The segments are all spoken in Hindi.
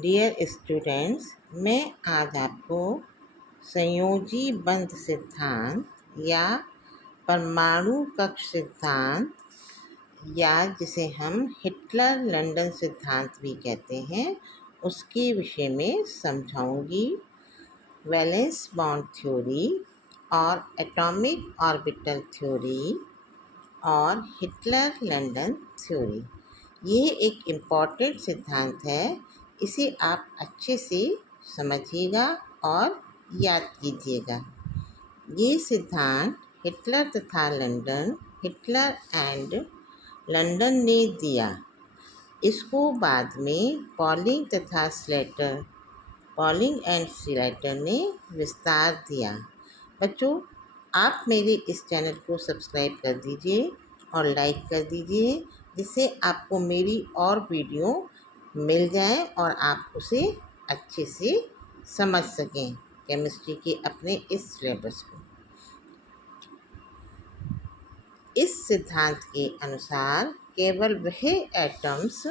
डियर स्टूडेंट्स, मैं आज आपको संयोजी बंध सिद्धांत या परमाणु कक्ष सिद्धांत या जिसे हम हिटलर लंदन सिद्धांत भी कहते हैं उसके विषय में समझाऊंगी। वैलेंस बॉन्ड थ्योरी और एटॉमिक ऑर्बिटल थ्योरी और हिटलर लंदन थ्योरी, ये एक इम्पॉर्टेंट सिद्धांत है। इसे आप अच्छे से समझिएगा और याद कीजिएगा। ये सिद्धांत हिटलर तथा हिटलर एंड लंदन ने दिया। इसको बाद में पॉलिंग एंड स्लेटर ने विस्तार दिया। बच्चों, आप मेरे इस चैनल को सब्सक्राइब कर दीजिए और लाइक कर दीजिए, जिससे आपको मेरी और वीडियो मिल जाए और आप उसे अच्छे से समझ सकें केमिस्ट्री के अपने इस सिलेबस को। इस सिद्धांत के अनुसार केवल वह एटम्स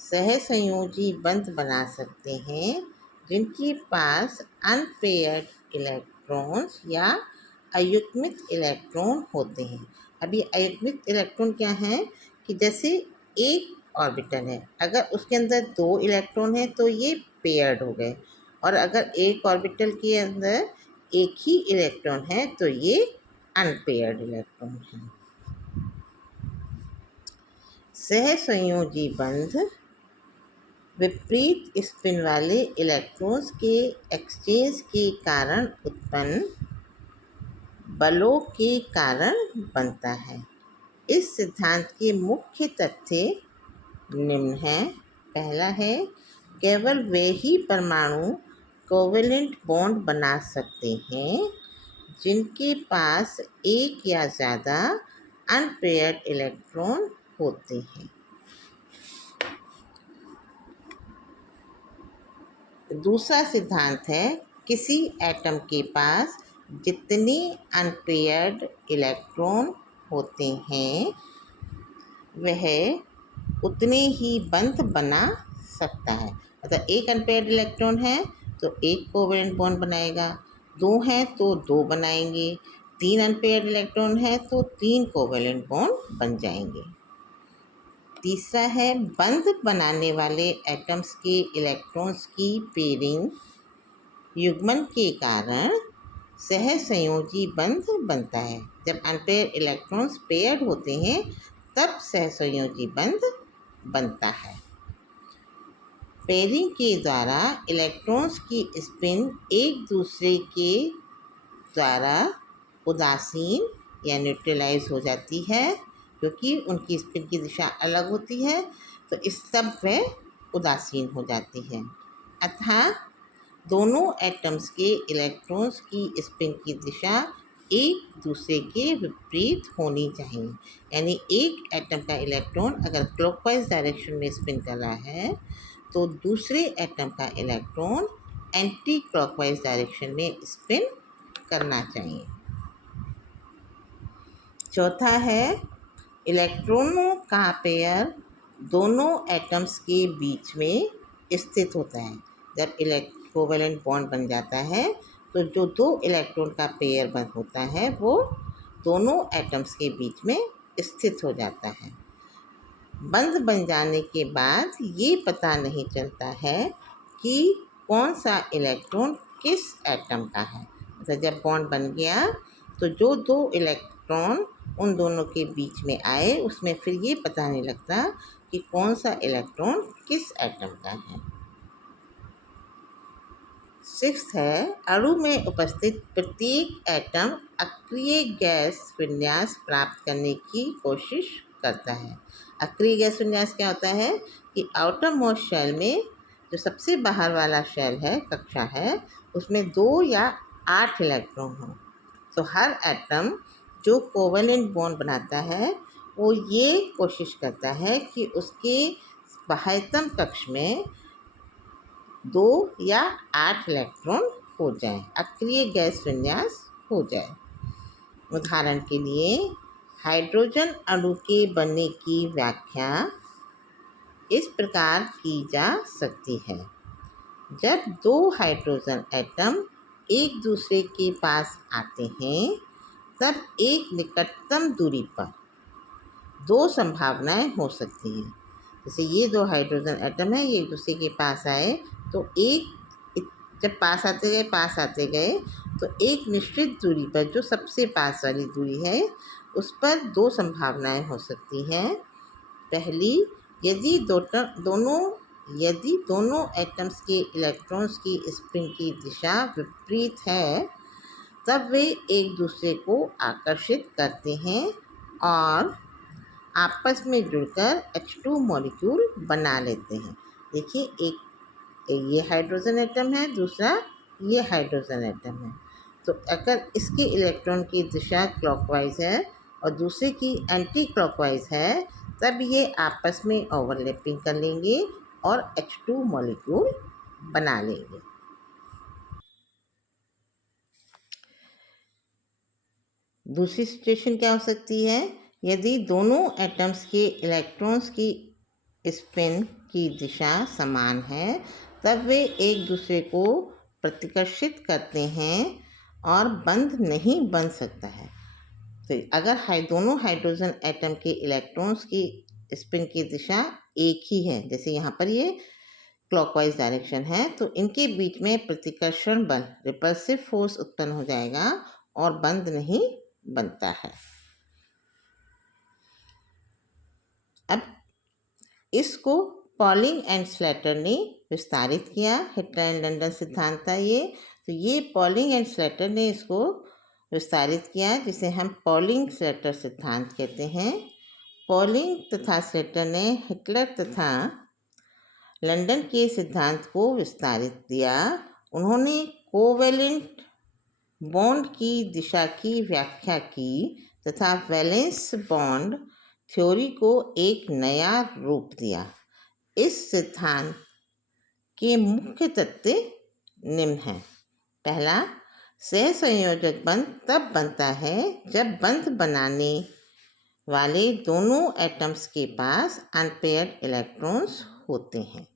सहसंयोजी बंध बना सकते हैं जिनके पास अनपेयर्ड इलेक्ट्रॉन्स या अयुग्मित इलेक्ट्रॉन होते हैं। अब ये अयुग्मित इलेक्ट्रॉन क्या है कि जैसे एक ऑर्बिटल है, अगर उसके अंदर 2 इलेक्ट्रॉन है तो ये पेयर्ड हो गए, और अगर एक ऑर्बिटल के अंदर एक ही इलेक्ट्रॉन है तो ये अनपेयर्ड इलेक्ट्रॉन है। सहसंयोजी बंध विपरीत स्पिन वाले इलेक्ट्रॉन्स के एक्सचेंज के कारण उत्पन्न बलों के कारण बनता है। इस सिद्धांत के मुख्य तथ्य निम्न हैं। पहला है, केवल वे ही परमाणु कोवेलेंट बॉन्ड बना सकते हैं जिनके पास एक या ज़्यादा अनपेयर्ड इलेक्ट्रॉन होते हैं। दूसरा सिद्धांत है, किसी एटम के पास जितने अनपेयर्ड इलेक्ट्रॉन होते हैं वह उतने ही बंध बना सकता है। मतलब एक अनपेयर्ड इलेक्ट्रॉन है तो एक कोवेलेंट बॉन्ड बनाएगा, 2 हैं तो 2 बनाएंगे, 3 अनपेयर्ड इलेक्ट्रॉन है तो 3 कोवेलेंट बॉन्ड बन जाएंगे। तीसरा है, बंध बनाने वाले एटम्स के इलेक्ट्रॉन्स की पेयरिंग युग्मन के कारण सहसंयोजी बंध बनता है। जब अनपेयर्ड इलेक्ट्रॉन्स पेयर्ड होते हैं तब सहसंयोजी बंध बनता है। पेयरिंग के द्वारा इलेक्ट्रॉन्स की स्पिन एक दूसरे के द्वारा उदासीन या न्यूट्रलाइज हो जाती है, क्योंकि उनकी स्पिन की दिशा अलग होती है, तो इस तब वे उदासीन हो जाती है। अतः दोनों एटम्स के इलेक्ट्रॉन्स की स्पिन की दिशा एक दूसरे के विपरीत होनी चाहिए। यानी एक एटम का इलेक्ट्रॉन अगर क्लॉकवाइज डायरेक्शन में स्पिन कर रहा है तो दूसरे एटम का इलेक्ट्रॉन एंटी क्लॉकवाइज डायरेक्शन में स्पिन करना चाहिए। चौथा है, इलेक्ट्रॉनों का पेयर दोनों एटम्स के बीच में स्थित होता है। जब कोवेलेंट बॉन्ड बन जाता है तो जो 2 इलेक्ट्रॉन का पेयर बन होता है वो दोनों एटम्स के बीच में स्थित हो जाता है। बंध बन जाने के बाद ये पता नहीं चलता है कि कौन सा इलेक्ट्रॉन किस एटम का है। मतलब जब बॉन्ड बन गया तो जो 2 इलेक्ट्रॉन उन दोनों के बीच में आए उसमें फिर ये पता नहीं लगता कि कौन सा इलेक्ट्रॉन किस एटम का है। 6th है, अणु में उपस्थित प्रत्येक एटम अक्रिय गैस विन्यास प्राप्त करने की कोशिश करता है। अक्रिय गैस विन्यास क्या होता है कि आउटर मोस्ट शेल में जो सबसे बाहर वाला शेल है, कक्षा है, उसमें 2 या 8 इलेक्ट्रॉन हो। तो हर एटम जो कोवेलेंट बॉन्ड बनाता है वो ये कोशिश करता है कि उसके बाह्यतम कक्ष में 2 या 8 इलेक्ट्रॉन हो जाए, अक्रिय गैस विन्यास हो जाए। उदाहरण के लिए हाइड्रोजन अणु के बनने की व्याख्या इस प्रकार की जा सकती है। जब दो हाइड्रोजन एटम एक दूसरे के पास आते हैं तब एक निकटतम दूरी पर दो संभावनाएं हो सकती हैं। जैसे ये दो हाइड्रोजन एटम है, ये एक दूसरे के पास आए तो जब पास आते गए तो एक निश्चित दूरी पर, जो सबसे पास वाली दूरी है, उस पर दो संभावनाएं हो सकती हैं। पहली, यदि दोनों एटम्स के इलेक्ट्रॉन्स की स्पिन की दिशा विपरीत है तब वे एक दूसरे को आकर्षित करते हैं और आपस में जुड़कर H2 मॉलिक्यूल बना लेते हैं। देखिए, एक ये हाइड्रोजन एटम है, दूसरा ये हाइड्रोजन एटम है। तो अगर इसके इलेक्ट्रॉन की दिशा क्लॉकवाइज है और दूसरे की एंटी क्लॉकवाइज है तब ये आपस में ओवरलैपिंग कर लेंगे और H2 मॉलिक्यूल बना लेंगे। दूसरी सिचुएशन क्या हो सकती है? यदि दोनों एटम्स के इलेक्ट्रॉन्स की स्पिन की दिशा समान है तब वे एक दूसरे को प्रतिकर्षित करते हैं और बंध नहीं बन सकता है। तो अगर दोनों हाइड्रोजन एटम के इलेक्ट्रॉन्स की स्पिन की दिशा एक ही है, जैसे यहाँ पर ये क्लॉकवाइज डायरेक्शन है, तो इनके बीच में प्रतिकर्षण बल, रिपल्सिव फोर्स उत्पन्न हो जाएगा और बंध नहीं बनता है। अब इसको पॉलिंग एंड स्लेटर ने विस्तारित किया। हिटलर एंड लंडन सिद्धांत था ये। तो ये पॉलिंग एंड स्लेटर ने इसको विस्तारित किया, जिसे हम पॉलिंग स्लेटर सिद्धांत कहते हैं। पॉलिंग तथा स्लेटर ने हिटलर तथा लंदन के सिद्धांत को विस्तारित दिया। उन्होंने कोवेलेंट बॉन्ड की दिशा की व्याख्या की तथा वैलेंस बॉन्ड थ्योरी को एक नया रूप दिया। इस सिद्धांत के मुख्य तत्व निम्न हैं। पहला, सहसंयोजक बंध तब बनता है जब बंध बनाने वाले दोनों एटम्स के पास अनपेयर्ड इलेक्ट्रॉन्स होते हैं।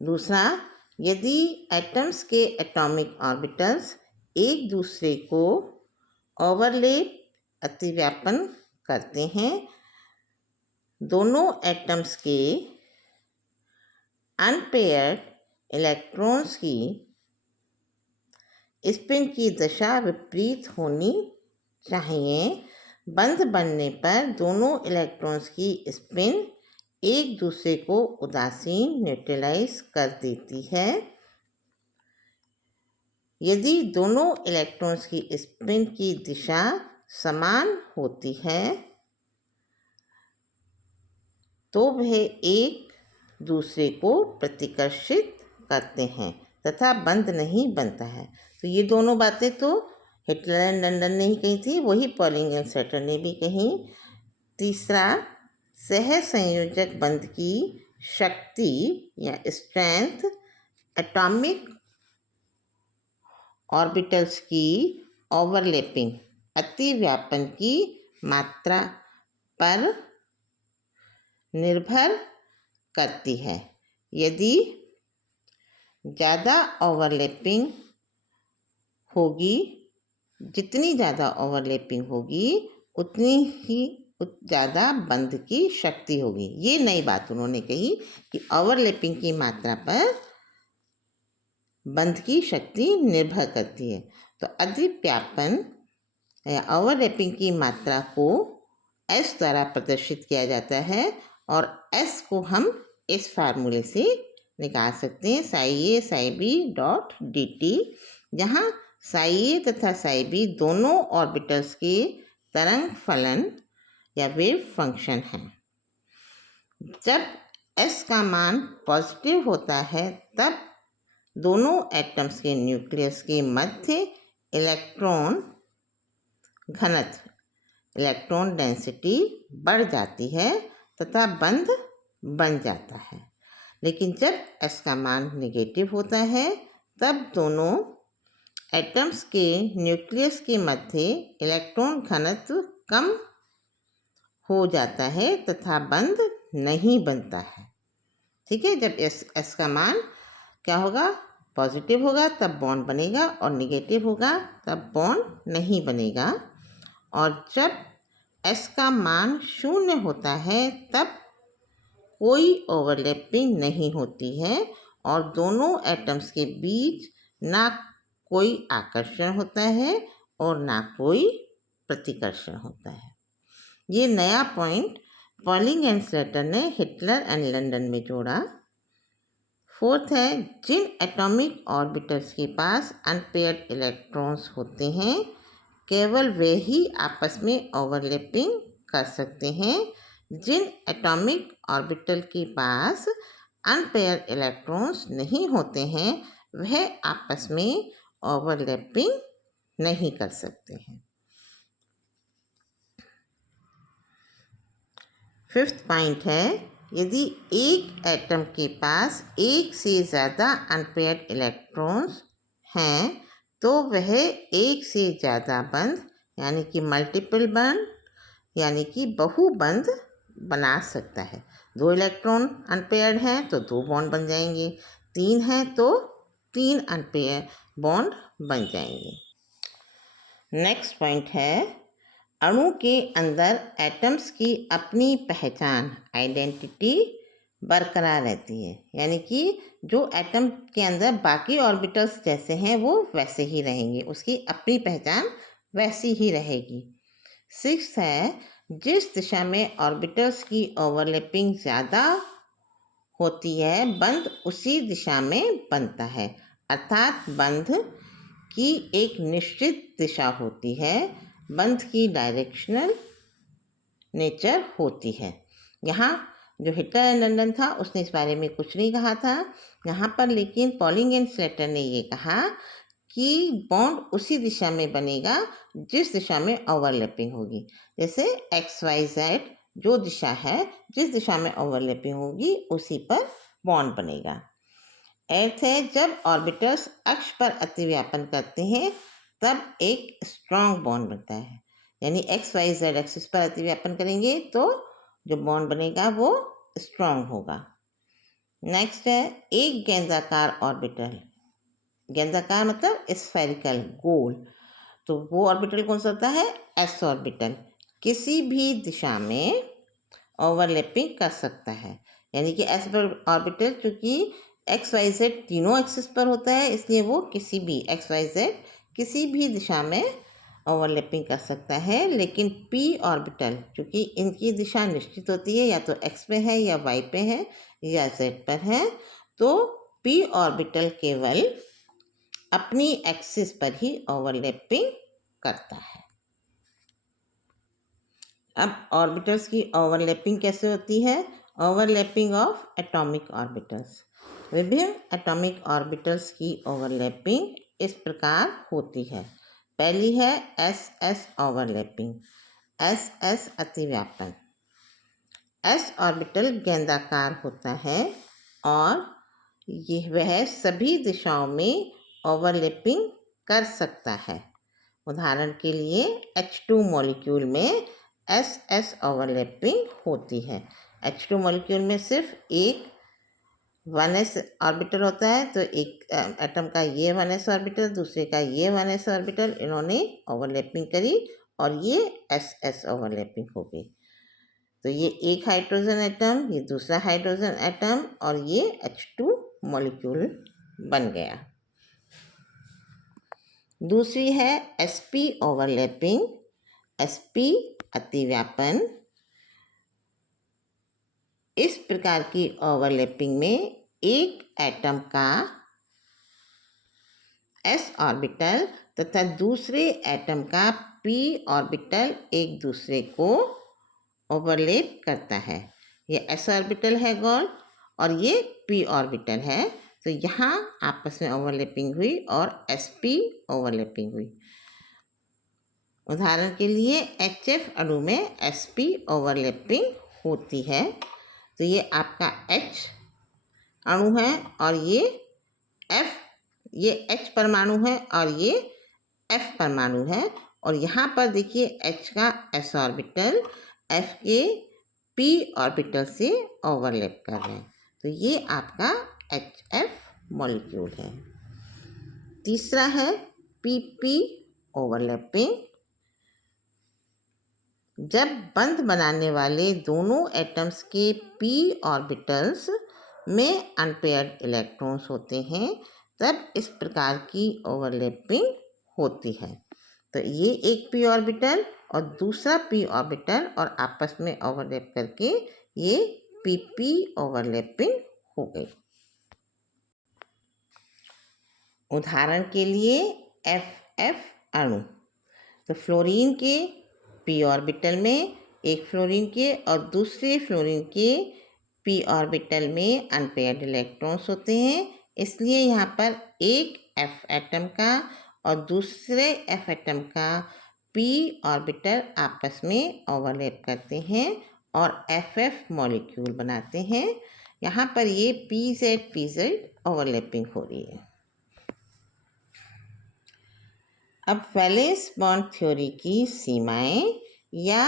दूसरा, यदि एटम्स के एटॉमिक ऑर्बिटल्स एक दूसरे को ओवरलैप अतिव्यापन करते हैं, दोनों एटम्स के अनपेयर्ड इलेक्ट्रॉन्स की स्पिन की दिशा विपरीत होनी चाहिए। बंध बनने पर दोनों इलेक्ट्रॉन्स की स्पिन एक दूसरे को उदासीन न्यूट्रलाइज कर देती है। यदि दोनों इलेक्ट्रॉन्स की स्पिन की दिशा समान होती है तो वह एक दूसरे को प्रतिकर्षित करते हैं तथा बंध नहीं बनता है। तो ये दोनों बातें तो हिटलर एंड लंदन ने ही कही थी, वही पॉलिंग एंड स्लेटर ने भी कही। तीसरा, सहसंयोजक बंध की शक्ति या स्ट्रेंथ एटॉमिक ऑर्बिटल्स की ओवरलैपिंग अतिव्यापन की मात्रा पर निर्भर करती है। यदि ज़्यादा ओवरलैपिंग होगी, जितनी ज़्यादा ओवरलैपिंग होगी उतनी ही ज़्यादा बंध की शक्ति होगी। ये नई बात उन्होंने कही कि ओवरलैपिंग की मात्रा पर बंध की शक्ति निर्भर करती है। तो अधिव्यापन या ओवरलैपिंग की मात्रा को S द्वारा प्रदर्शित किया जाता है और S को हम इस फार्मूले से निकाल सकते हैं, psi a psi b dot dt, जहाँ psi a तथा psi b दोनों ऑर्बिटल्स के तरंग फलन या वेव फंक्शन हैं। जब S का मान पॉजिटिव होता है तब दोनों एटम्स के न्यूक्लियस के मध्य इलेक्ट्रॉन घनत्व, इलेक्ट्रॉन डेंसिटी बढ़ जाती है तथा बंध बन जाता है। लेकिन जब S का मान नेगेटिव होता है तब दोनों एटम्स के न्यूक्लियस के मध्य इलेक्ट्रॉन घनत्व कम हो जाता है तथा बंध नहीं बनता है। ठीक है। जब एस का मान क्या होगा, पॉजिटिव होगा तब बॉन्ड बनेगा, और निगेटिव होगा तब बॉन्ड नहीं बनेगा। और जब एस का मान 0 होता है तब कोई ओवरलैपिंग नहीं होती है और दोनों एटम्स के बीच ना कोई आकर्षण होता है और ना कोई प्रतिकर्षण होता है। ये नया पॉइंट पॉलिंग एंड स्लेटर ने हिटलर एंड लंदन में जोड़ा। फोर्थ है, जिन एटॉमिक ऑर्बिटल्स के पास अनपेयर्ड इलेक्ट्रॉन्स होते हैं केवल वे ही आपस में ओवरलैपिंग कर सकते हैं। जिन एटॉमिक ऑर्बिटल के पास अनपेयर्ड इलेक्ट्रॉन्स नहीं होते हैं वह आपस में ओवरलैपिंग नहीं कर सकते हैं। फिफ्थ पॉइंट है, यदि एक एटम के पास एक से ज़्यादा अनपेयर्ड इलेक्ट्रॉन्स हैं तो वह एक से ज़्यादा बंध यानी कि मल्टीपल बंध यानी कि बहुबंध बना सकता है। 2 इलेक्ट्रॉन अनपेयर्ड हैं तो 2 बॉन्ड बन जाएंगे, 3 हैं तो 3 अनपेयर बॉन्ड बन जाएंगे। नेक्स्ट पॉइंट है, अणु के अंदर एटम्स की अपनी पहचान आइडेंटिटी बरकरार रहती है, यानी कि जो एटम के अंदर बाकी ऑर्बिटल्स जैसे हैं वो वैसे ही रहेंगे, उसकी अपनी पहचान वैसी ही रहेगी। 6 है, जिस दिशा में ऑर्बिटल्स की ओवरलैपिंग ज़्यादा होती है बंध उसी दिशा में बनता है, अर्थात बंध की एक निश्चित दिशा होती है, बंध की डायरेक्शनल नेचर होती है। यहाँ जो हिटलर एंड लंदन था उसने इस बारे में कुछ नहीं कहा था यहाँ पर, लेकिन पॉलिंग एंड स्लेटर ने ये कहा कि बॉन्ड उसी दिशा में बनेगा जिस दिशा में ओवरलैपिंग होगी। जैसे XYZ जो दिशा है, जिस दिशा में ओवरलैपिंग होगी उसी पर बॉन्ड बनेगा। 8 है, जब ऑर्बिटल्स अक्ष पर अतिव्यापन करते हैं तब एक स्ट्रॉन्ग बॉन्ड बनता है, यानी XYZ एक्सिस पर अतिव्यापन करेंगे तो जो बॉन्ड बनेगा वो स्ट्रॉन्ग होगा। नेक्स्ट है, एक गेंदाकार ऑर्बिटल, गेंदाकार मतलब स्फेरिकल गोल, तो वो ऑर्बिटल कौन सा होता है, S ऑर्बिटल, किसी भी दिशा में ओवरलैपिंग कर सकता है, यानी कि S ऑर्बिटल चूँकि XYZ तीनों एक्सिस पर होता है इसलिए वो किसी भी XYZ किसी भी दिशा में ओवरलैपिंग कर सकता है। लेकिन P ऑर्बिटल चूँकि इनकी दिशा निश्चित होती है, या तो X पे है या Y पे है या Z पर है, तो P ऑर्बिटल केवल अपनी एक्सिस पर ही ओवरलैपिंग करता है। अब ऑर्बिटल्स की ओवरलैपिंग कैसे होती है, ओवरलैपिंग ऑफ एटॉमिक ऑर्बिटल्स। विभिन्न एटॉमिक ऑर्बिटल्स की ओवरलैपिंग इस प्रकार होती है। पहली है SS ओवरलैपिंग, SS अतिव्यापन। S ऑर्बिटल गेंदाकार होता है और वह सभी दिशाओं में ओवरलैपिंग कर सकता है। उदाहरण के लिए H2 मॉलिक्यूल में SS ओवरलैपिंग होती है। H2 मॉलिक्यूल में सिर्फ एक 1s ऑर्बिटल होता है, तो एक एटम का ये 1s ऑर्बिटल, दूसरे का ये 1s ऑर्बिटल, इन्होंने ओवरलैपिंग करी और ये SS ओवरलैपिंग हो गई। तो ये एक हाइड्रोजन एटम, ये दूसरा हाइड्रोजन एटम और ये H2 मॉलिक्यूल बन गया। दूसरी है sp ओवरलैपिंग, sp अतिव्यापन। इस प्रकार की ओवरलैपिंग में एक एटम का s ऑर्बिटल तथा दूसरे एटम का p ऑर्बिटल एक दूसरे को ओवरलैप करता है। ये s ऑर्बिटल है गोल और ये p ऑर्बिटल है, तो यहाँ आपस में ओवरलैपिंग हुई और sp ओवरलैपिंग हुई। उदाहरण के लिए HF अणु में sp ओवरलैपिंग होती है, तो ये आपका H अणु है और ये H परमाणु है और ये F परमाणु है, और यहाँ पर देखिए H का s ऑर्बिटल F के p ऑर्बिटल से ओवरलैप कर रहे हैं, तो तो ये आपका HF मॉलिक्यूल है। तीसरा है PP ओवरलैपिंग। जब बंध बनाने वाले दोनों एटम्स के p ऑर्बिटल्स में अनपेयर्ड इलेक्ट्रॉन्स होते हैं तब इस प्रकार की ओवरलैपिंग होती है। तो ये एक p ऑर्बिटल और दूसरा p ऑर्बिटल और आपस में ओवरलैप करके ये PP ओवरलैपिंग हो गई। उदाहरण के लिए FF अणु। तो फ्लोरीन के p ऑर्बिटल में एक फ्लोरीन के और दूसरे फ्लोरीन के p ऑर्बिटल में अनपेयर्ड इलेक्ट्रॉन्स होते हैं, इसलिए यहाँ पर एक F एटम का और दूसरे F एटम का p ऑर्बिटल आपस में ओवरलैप करते हैं और FF मॉलिक्यूल बनाते हैं। यहाँ पर ये PZ ओवरलैपिंग हो रही है। अब वैलेंस बॉन्ड थ्योरी की सीमाएं या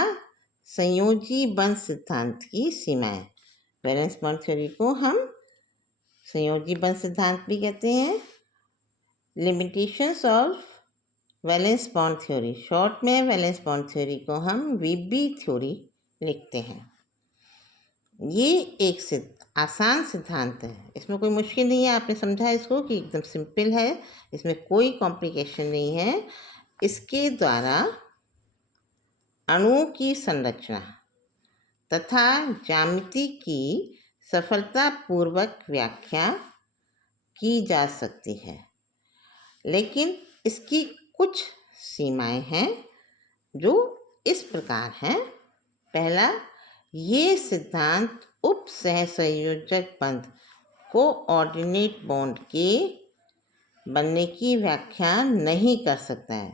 संयोजी बंध सिद्धांत की सीमाएं। वैलेंस बॉन्ड थ्योरी को हम संयोजी बंध सिद्धांत भी कहते हैं। Limitations of valence bond theory, short में वैलेंस बॉन्ड थ्योरी को हम VB थ्योरी लिखते हैं। ये एक आसान सिद्धांत है, इसमें कोई मुश्किल नहीं है। आपने समझा इसको कि एकदम सिंपल है, इसमें कोई कॉम्प्लिकेशन नहीं है। इसके द्वारा अणुओं की संरचना तथा ज्यामिति की सफलतापूर्वक व्याख्या की जा सकती है, लेकिन इसकी कुछ सीमाएं हैं जो इस प्रकार हैं। पहला, ये सिद्धांत उप सहसंयोजक बंध कोऑर्डिनेट बॉन्ड के बनने की व्याख्या नहीं कर सकता है।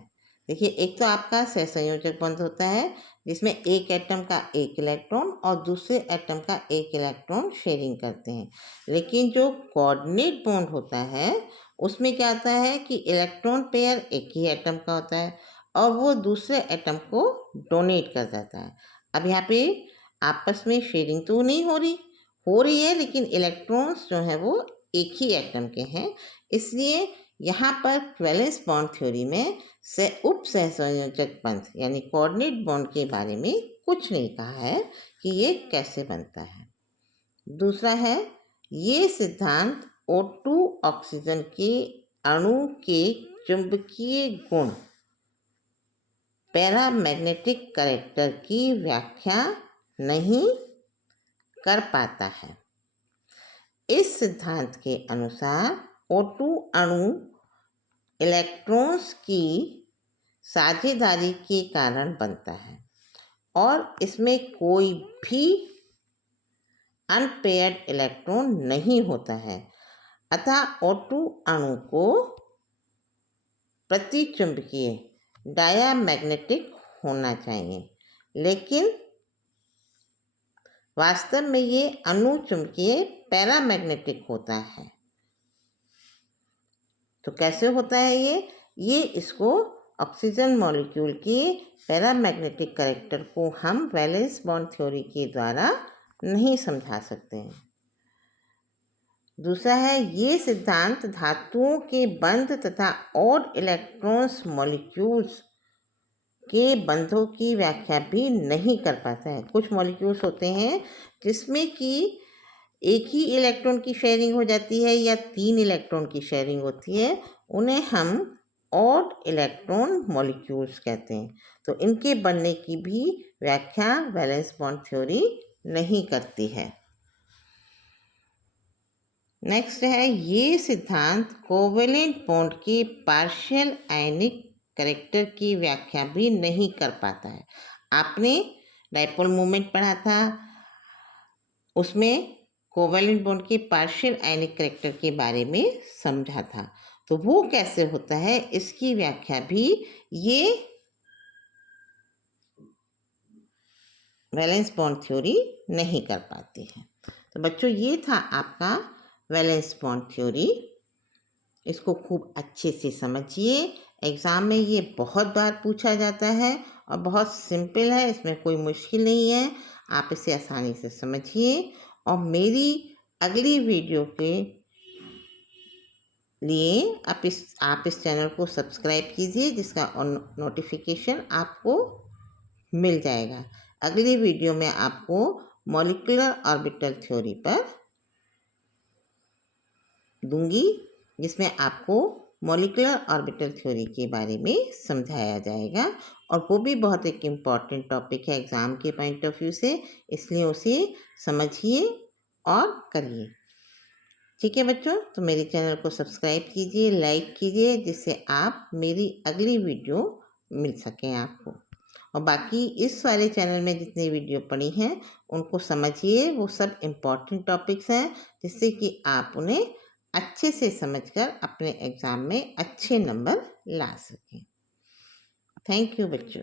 देखिए, एक तो आपका सहसंयोजक बंध होता है जिसमें एक एटम का एक इलेक्ट्रॉन और दूसरे एटम का एक इलेक्ट्रॉन शेयरिंग करते हैं, लेकिन जो कोऑर्डिनेट बॉन्ड होता है उसमें क्या होता है कि इलेक्ट्रॉन पेयर एक ही एटम का होता है और वो दूसरे एटम को डोनेट कर देता है। अब यहाँ पे आपस में शेयरिंग तो नहीं हो रही है, लेकिन इलेक्ट्रॉन्स जो हैं वो एक ही एटम के हैं। इसलिए यहाँ पर वैलेंस बॉन्ड थ्योरी में से उप सहसंयोजक बंध यानी कोऑर्डिनेट बॉन्ड के बारे में कुछ नहीं कहा है कि ये कैसे बनता है। दूसरा है, ये सिद्धांत O2 ऑक्सीजन के अणु के चुंबकीय गुण पैरामैग्नेटिक कैरेक्टर की व्याख्या नहीं कर पाता है। इस सिद्धांत के अनुसार O2 अणु इलेक्ट्रॉन्स की साझेदारी के कारण बनता है और इसमें कोई भी अनपेयर्ड इलेक्ट्रॉन नहीं होता है, अतः O2 अणु को प्रतिचुंबकीय डायामैग्नेटिक होना चाहिए, लेकिन वास्तव में ये अनुचुंबकीय पैरामैग्नेटिक होता है। तो कैसे होता है ये इसको ऑक्सीजन मॉलिक्यूल के पैरामैग्नेटिक कैरेक्टर को हम वैलेंस बॉन्ड थ्योरी के द्वारा नहीं समझा सकते हैं। दूसरा है, ये सिद्धांत धातुओं के बंध तथा ऑड इलेक्ट्रॉन्स मॉलिक्यूल्स के बंधों की व्याख्या भी नहीं कर पाता है। कुछ मॉलिक्यूल्स होते हैं जिसमें कि एक ही इलेक्ट्रॉन की शेयरिंग हो जाती है या 3 इलेक्ट्रॉन की शेयरिंग होती है, उन्हें हम ऑड इलेक्ट्रॉन मॉलिक्यूल्स कहते हैं। तो इनके बनने की भी व्याख्या वैलेंस बॉन्ड थ्योरी नहीं करती है। नेक्स्ट है, ये सिद्धांत कोवेलेंट बॉन्ड के पार्शियल आयनिक कैरेक्टर की व्याख्या भी नहीं कर पाता है। आपने डायपोल मोमेंट पढ़ा था, उसमें कोवेलेंट बॉन्ड के पार्शियल आयनिक कैरेक्टर के बारे में समझा था। तो वो कैसे होता है इसकी व्याख्या भी ये वैलेंस बॉन्ड थ्योरी नहीं कर पाती है। तो बच्चों, ये था आपका वैलेंस बॉन्ड थ्योरी। इसको खूब अच्छे से समझिए, एग्ज़ाम में ये बहुत बार पूछा जाता है और बहुत सिंपल है, इसमें कोई मुश्किल नहीं है। आप इसे आसानी से समझिए और मेरी अगली वीडियो के लिए आप इस चैनल को सब्सक्राइब कीजिए, जिसका नोटिफिकेशन आपको मिल जाएगा। अगली वीडियो में आपको मॉलिक्यूलर ऑर्बिटल थ्योरी पर दूंगी, जिसमें आपको मॉलिक्यूलर ऑर्बिटल थ्योरी के बारे में समझाया जाएगा, और वो भी बहुत एक इम्पॉर्टेंट टॉपिक है एग्ज़ाम के पॉइंट ऑफ व्यू से, इसलिए उसे समझिए और करिए। ठीक है बच्चों, तो मेरे चैनल को सब्सक्राइब कीजिए, लाइक कीजिए, जिससे आप मेरी अगली वीडियो मिल सकें आपको। और बाकी इस वाले चैनल में जितनी वीडियो पड़ी हैं उनको समझिए, वो सब इम्पॉर्टेंट टॉपिक्स हैं, जिससे कि आप उन्हें अच्छे से समझकर अपने एग्ज़ाम में अच्छे नंबर ला सकें। थैंक यू बच्चों।